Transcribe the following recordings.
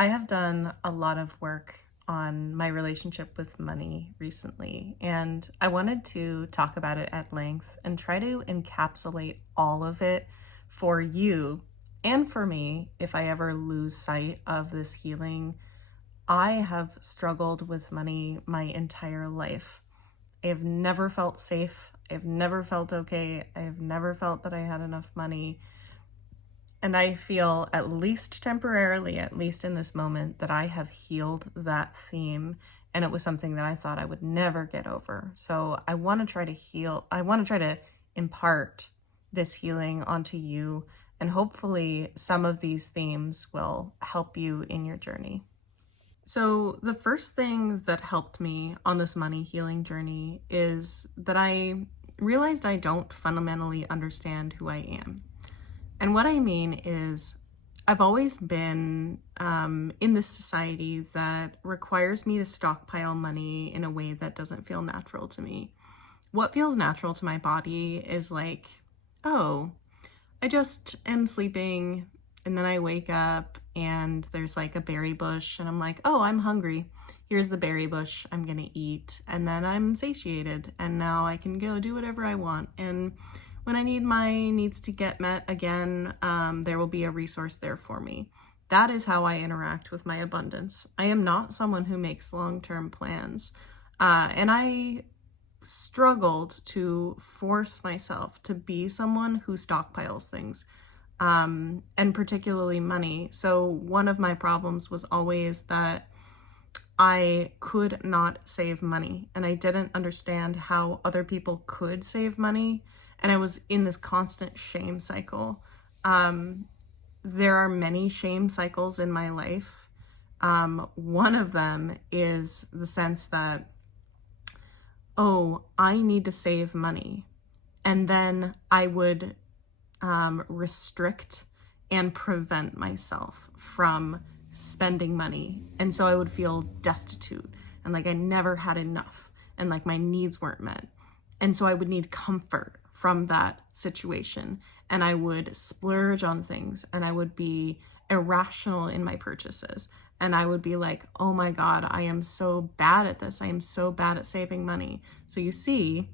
I have done a lot of work on my relationship with money recently, and I wanted to talk about it at length and try to encapsulate all of it for you and for me if I ever lose sight of this healing. I have struggled with money my entire life. I have never felt safe. I have never felt okay. I have never felt that I had enough money. And I feel, at least temporarily, at least in this moment, that I have healed that theme. And it was something that I thought I would never get over. So I want to try to heal. I want to try to impart this healing onto you. And hopefully, some of these themes will help you in your journey. So, the first thing that helped me on this money healing journey is that I realized I don't fundamentally understand who I am. And what I mean is, I've always been in this society that requires me to stockpile money in a way that doesn't feel natural to me. What feels natural to my body is like, oh, I just am sleeping and then I wake up and there's like a berry bush and I'm like, oh, I'm hungry. Here's the berry bush I'm gonna eat. And then I'm satiated and now I can go do whatever I want. And when I need my needs to get met again, there will be a resource there for me. That is how I interact with my abundance. I am not someone who makes long-term plans. And I struggled to force myself to be someone who stockpiles things, and particularly money. So one of my problems was always that I could not save money, and I didn't understand how other people could save money, and I was in this constant shame cycle. There are many shame cycles in my life. One of them is the sense that, oh, I need to save money. And then I would restrict and prevent myself from spending money. And so I would feel destitute and like I never had enough and like my needs weren't met. And so I would need comfort from that situation. And I would splurge on things and I would be irrational in my purchases. And I would be like, oh my God, I am so bad at this. I am so bad at saving money. So you see,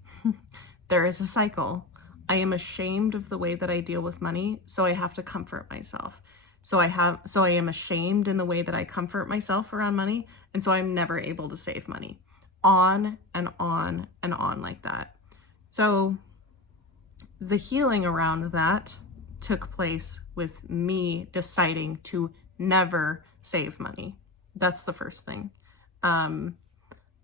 there is a cycle. I am ashamed of the way that I deal with money, so I have to comfort myself. So I am ashamed in the way that I comfort myself around money, and so I'm never able to save money. On and on and on like that. So the healing around that took place with me deciding to never save money. That's the first thing.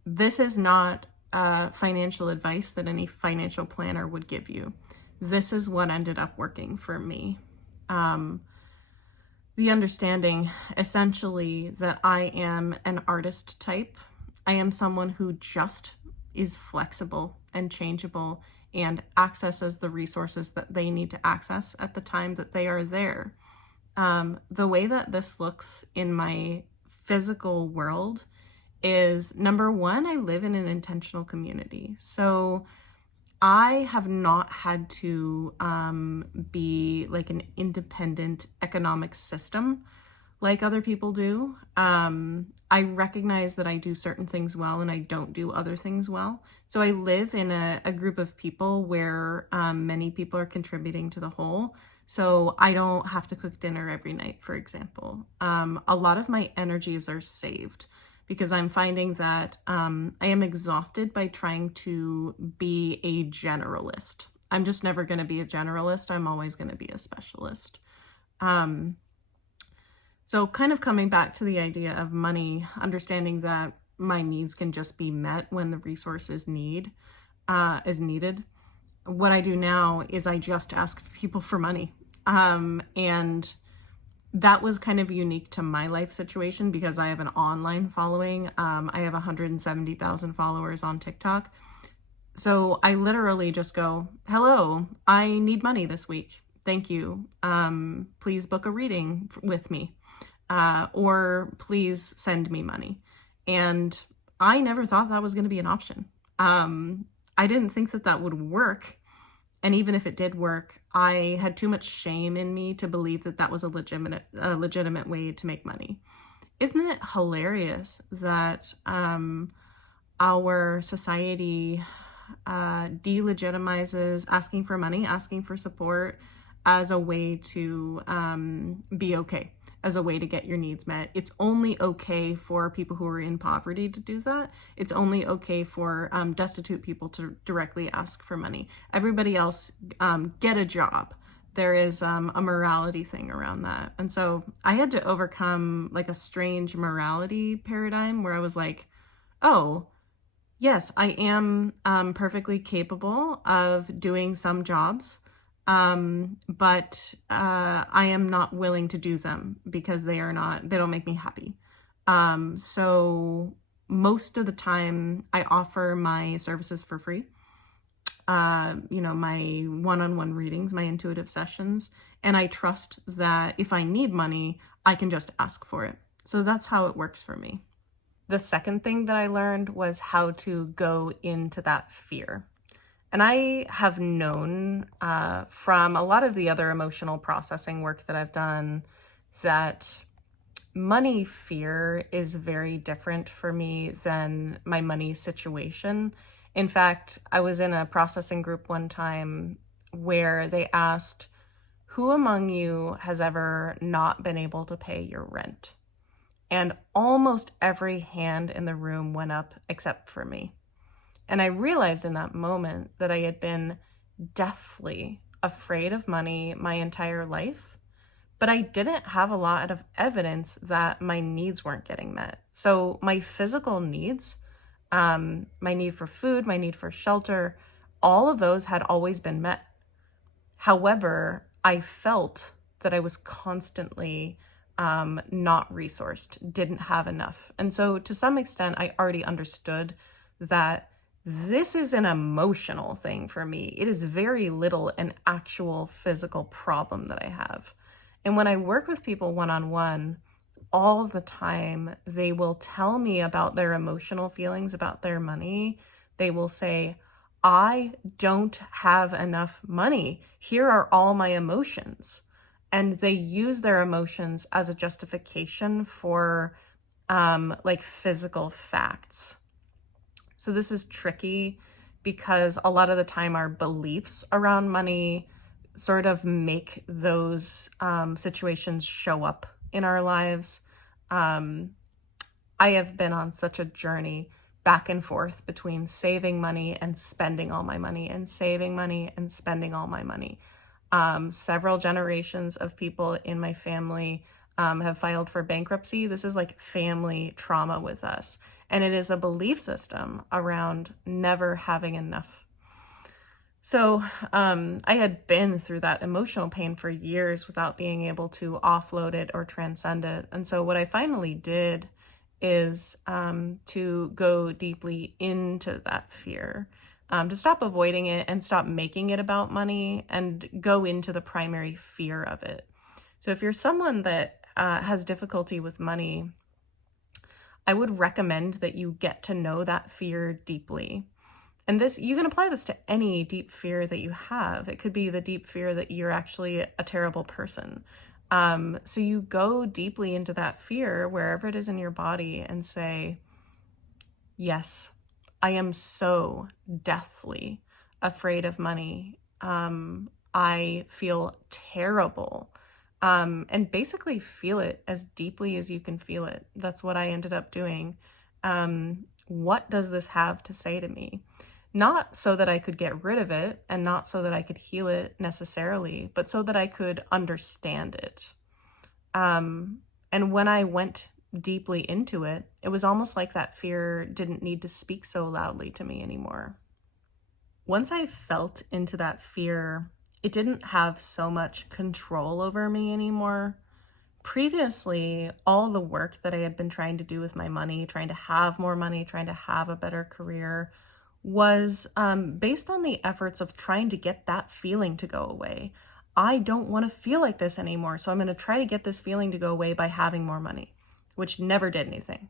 This is not financial advice that any financial planner would give you. This is what ended up working for me. The understanding essentially that I am an artist type. I am someone who just is flexible and changeable and accesses the resources that they need to access at the time that they are there. The way that this looks in my physical world is, number one, I live in an intentional community. So I have not had to be like an independent economic system like other people do. I recognize that I do certain things well and I don't do other things well. So I live in a group of people where many people are contributing to the whole. So I don't have to cook dinner every night, for example. A lot of my energies are saved because I'm finding that I am exhausted by trying to be a generalist. I'm just never going to be a generalist. I'm always going to be a specialist. So kind of coming back to the idea of money, understanding that my needs can just be met when the resources is needed. What I do now is I just ask people for money. And that was kind of unique to my life situation because I have an online following. I have 170,000 followers on TikTok. So I literally just go, hello, I need money this week. Thank you. Please book a reading with me. Or please send me money. And I never thought that was going to be an option. I didn't think that that would work. And even if it did work, I had too much shame in me to believe that that was a legitimate way to make money. Isn't it hilarious that our society delegitimizes asking for money, asking for support as a way to be okay, as a way to get your needs met? It's only okay for people who are in poverty to do that. It's only okay for destitute people to directly ask for money. Everybody else, get a job. There is a morality thing around that. And so I had to overcome like a strange morality paradigm where I was like, oh, yes, I am perfectly capable of doing some jobs, but I am not willing to do them because they don't make me happy. So most of the time I offer my services for free. My one-on-one readings, my intuitive sessions, and I trust that if I need money, I can just ask for it. So that's how it works for me. The second thing that I learned was how to go into that fear. And I have known from a lot of the other emotional processing work that I've done that money fear is very different for me than my money situation. In fact, I was in a processing group one time where they asked, who among you has ever not been able to pay your rent? And almost every hand in the room went up except for me. And I realized in that moment that I had been deathly afraid of money my entire life, but I didn't have a lot of evidence that my needs weren't getting met. So my physical needs, my need for food, my need for shelter, all of those had always been met. However, I felt that I was constantly not resourced, didn't have enough. And so to some extent, I already understood that this is an emotional thing for me. It is very little an actual physical problem that I have. And when I work with people one-on-one, all the time, they will tell me about their emotional feelings about their money. They will say, I don't have enough money. Here are all my emotions. And they use their emotions as a justification for like physical facts. So this is tricky because a lot of the time our beliefs around money sort of make those situations show up in our lives. I have been on such a journey back and forth between saving money and spending all my money and saving money and spending all my money. Several generations of people in my family have filed for bankruptcy. This is like family trauma with us. And it is a belief system around never having enough. So I had been through that emotional pain for years without being able to offload it or transcend it. And so what I finally did is to go deeply into that fear, to stop avoiding it and stop making it about money and go into the primary fear of it. So if you're someone that has difficulty with money, I would recommend that you get to know that fear deeply. And this, you can apply this to any deep fear that you have. It could be the deep fear that you're actually a terrible person. So you go deeply into that fear, wherever it is in your body, and say, yes, I am so deathly afraid of money. I feel terrible. And basically feel it as deeply as you can feel it. That's what I ended up doing. What does this have to say to me? Not so that I could get rid of it and not so that I could heal it necessarily, but so that I could understand it. And when I went deeply into it, it was almost like that fear didn't need to speak so loudly to me anymore. Once I felt into that fear, it didn't have so much control over me anymore. Previously, all the work that I had been trying to do with my money, trying to have more money, trying to have a better career, was based on the efforts of trying to get that feeling to go away. I don't want to feel like this anymore, so I'm going to try to get this feeling to go away by having more money, which never did anything.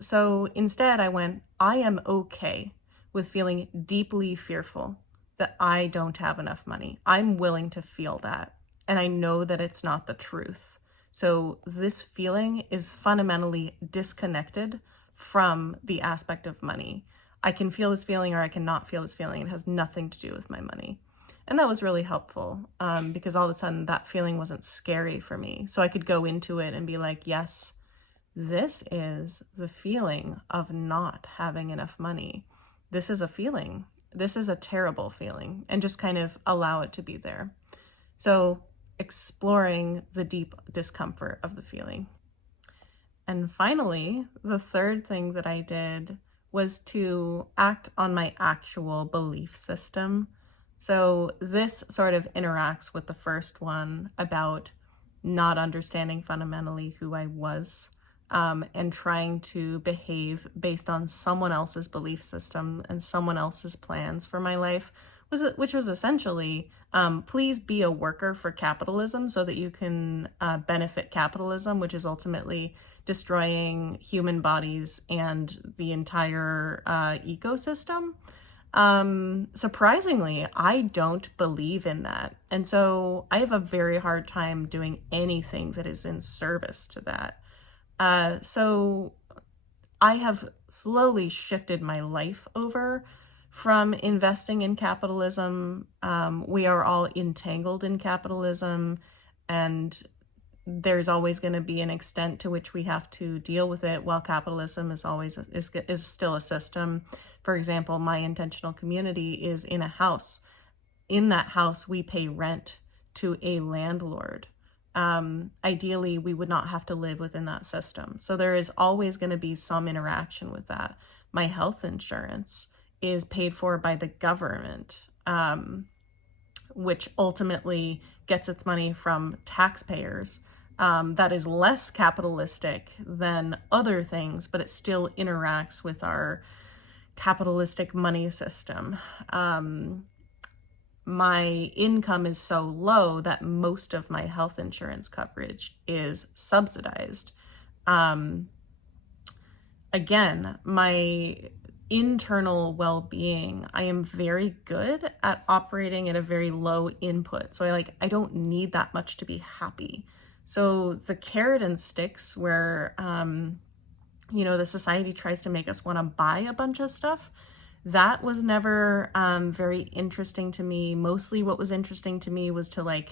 So instead I went, I am okay with feeling deeply fearful that I don't have enough money. I'm willing to feel that. And I know that it's not the truth. So this feeling is fundamentally disconnected from the aspect of money. I can feel this feeling or I cannot feel this feeling. It has nothing to do with my money. And that was really helpful because all of a sudden that feeling wasn't scary for me. So I could go into it and be like, yes, this is the feeling of not having enough money. This is a feeling. This is a terrible feeling, and just kind of allow it to be there. So exploring the deep discomfort of the feeling. And finally, the third thing that I did was to act on my actual belief system. So this sort of interacts with the first one about not understanding fundamentally who I was, and trying to behave based on someone else's belief system and someone else's plans for my life, which was essentially, please be a worker for capitalism so that you can benefit capitalism, which is ultimately destroying human bodies and the entire ecosystem. Surprisingly, I don't believe in that. And so I have a very hard time doing anything that is in service to that. So I have slowly shifted my life over from investing in capitalism. We are all entangled in capitalism, and there's always going to be an extent to which we have to deal with it, while capitalism is still a system. For example, my intentional community is in a house. In that house, we pay rent to a landlord. Ideally, we would not have to live within that system. So there is always going to be some interaction with that. My health insurance is paid for by the government, which ultimately gets its money from taxpayers. That is less capitalistic than other things, but it still interacts with our capitalistic money system. My income is so low that most of my health insurance coverage is subsidized. Again, my internal well-being, I am very good at operating at a very low input. So I don't need that much to be happy. So the carrot and sticks where, the society tries to make us want to buy a bunch of stuff, that was never very interesting to me. Mostly what was interesting to me was to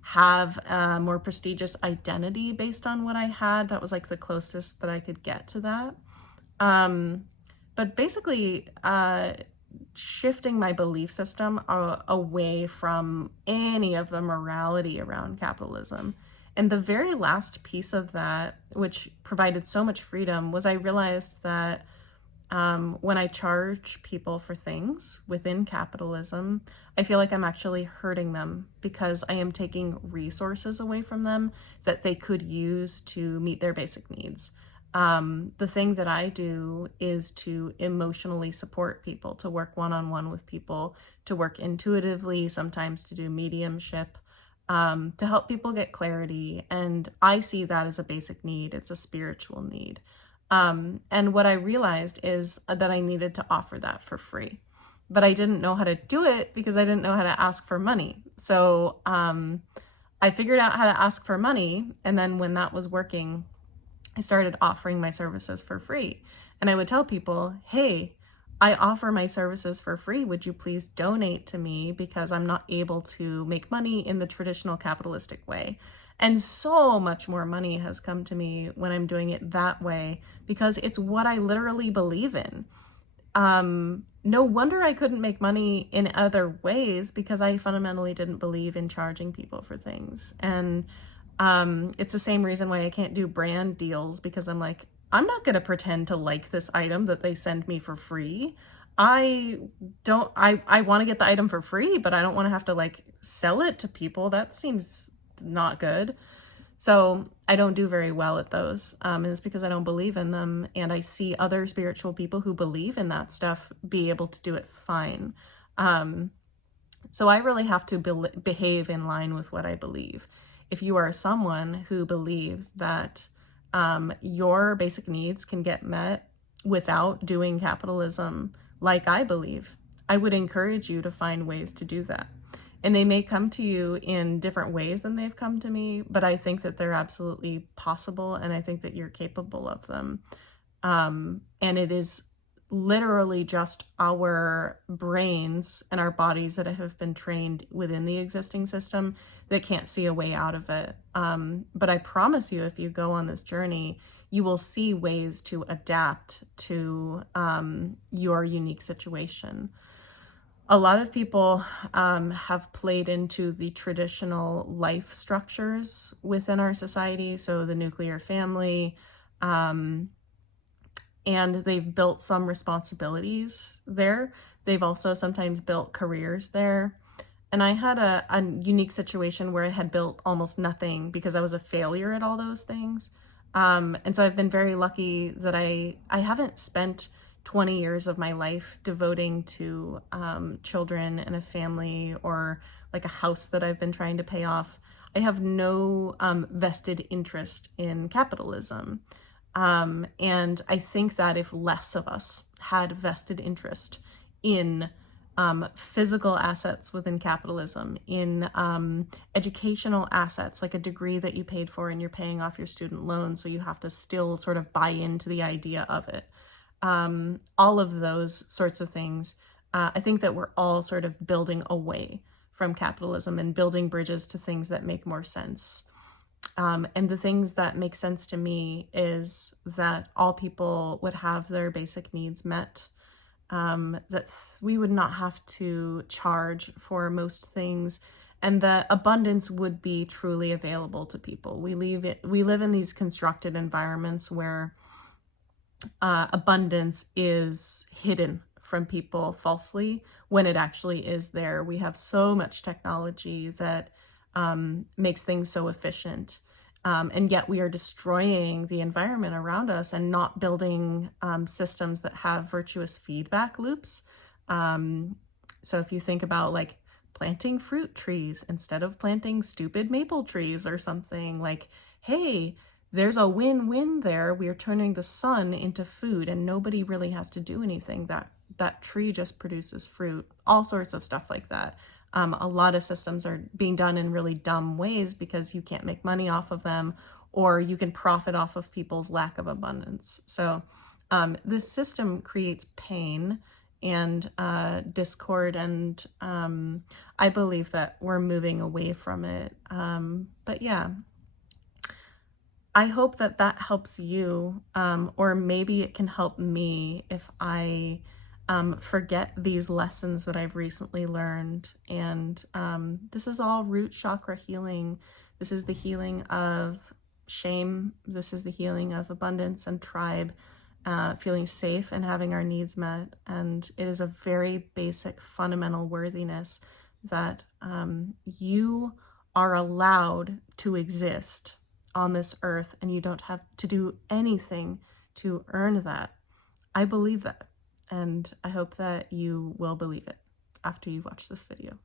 have a more prestigious identity based on what I had. That was the closest that I could get to that. But basically, shifting my belief system away from any of the morality around capitalism. And the very last piece of that, which provided so much freedom, was I realized that when I charge people for things within capitalism, I feel like I'm actually hurting them because I am taking resources away from them that they could use to meet their basic needs. The thing that I do is to emotionally support people, to work one-on-one with people, to work intuitively, sometimes to do mediumship, to help people get clarity. And I see that as a basic need. It's a spiritual need. And what I realized is that I needed to offer that for free, but I didn't know how to do it because I didn't know how to ask for money. So I figured out how to ask for money. And then when that was working, I started offering my services for free. And I would tell people, hey, I offer my services for free. Would you please donate to me because I'm not able to make money in the traditional capitalistic way? And so much more money has come to me when I'm doing it that way because it's what I literally believe in. No wonder I couldn't make money in other ways because I fundamentally didn't believe in charging people for things. And it's the same reason why I can't do brand deals because I'm not going to pretend to like this item that they send me for free. I want to get the item for free, but I don't want to have to sell it to people. That seems not good. So I don't do very well at those. And it's because I don't believe in them. And I see other spiritual people who believe in that stuff be able to do it fine. So I really have to behave in line with what I believe. If you are someone who believes that your basic needs can get met without doing capitalism like I believe, I would encourage you to find ways to do that. And they may come to you in different ways than they've come to me, but I think that they're absolutely possible, and I think that you're capable of them. And it is literally just our brains and our bodies that have been trained within the existing system that can't see a way out of it. But I promise you, if you go on this journey, you will see ways to adapt to your unique situation. A lot of people have played into the traditional life structures within our society, so the nuclear family, and they've built some responsibilities there. They've also sometimes built careers there. And I had a unique situation where I had built almost nothing because I was a failure at all those things. And so I've been very lucky that I haven't spent 20 years of my life devoting to children and a family, or like a house that I've been trying to pay off. I have no vested interest in capitalism. And I think that if less of us had vested interest in physical assets within capitalism, in educational assets, like a degree that you paid for and you're paying off your student loan, so you have to still sort of buy into the idea of it. All of those sorts of things. I think that we're all sort of building away from capitalism and building bridges to things that make more sense. And the things that make sense to me is that all people would have their basic needs met, that we would not have to charge for most things, and that abundance would be truly available to people. We live in these constructed environments where abundance is hidden from people falsely when it actually is there. We have so much technology that makes things so efficient. And yet we are destroying the environment around us and not building systems that have virtuous feedback loops. So if you think about like planting fruit trees instead of planting stupid maple trees or something, like, hey, there's a win-win there. We are turning the sun into food and nobody really has to do anything. That tree just produces fruit, all sorts of stuff like that. A lot of systems are being done in really dumb ways because you can't make money off of them, or you can profit off of people's lack of abundance. So this system creates pain and discord, and I believe that we're moving away from it. But yeah, I hope that that helps you, or maybe it can help me if I forget these lessons that I've recently learned. And this is all root chakra healing. This is the healing of shame. This is the healing of abundance and tribe, feeling safe and having our needs met. And it is a very basic fundamental worthiness that you are allowed to exist on this earth, and you don't have to do anything to earn that. I believe that. And I hope that you will believe it after you watch this video.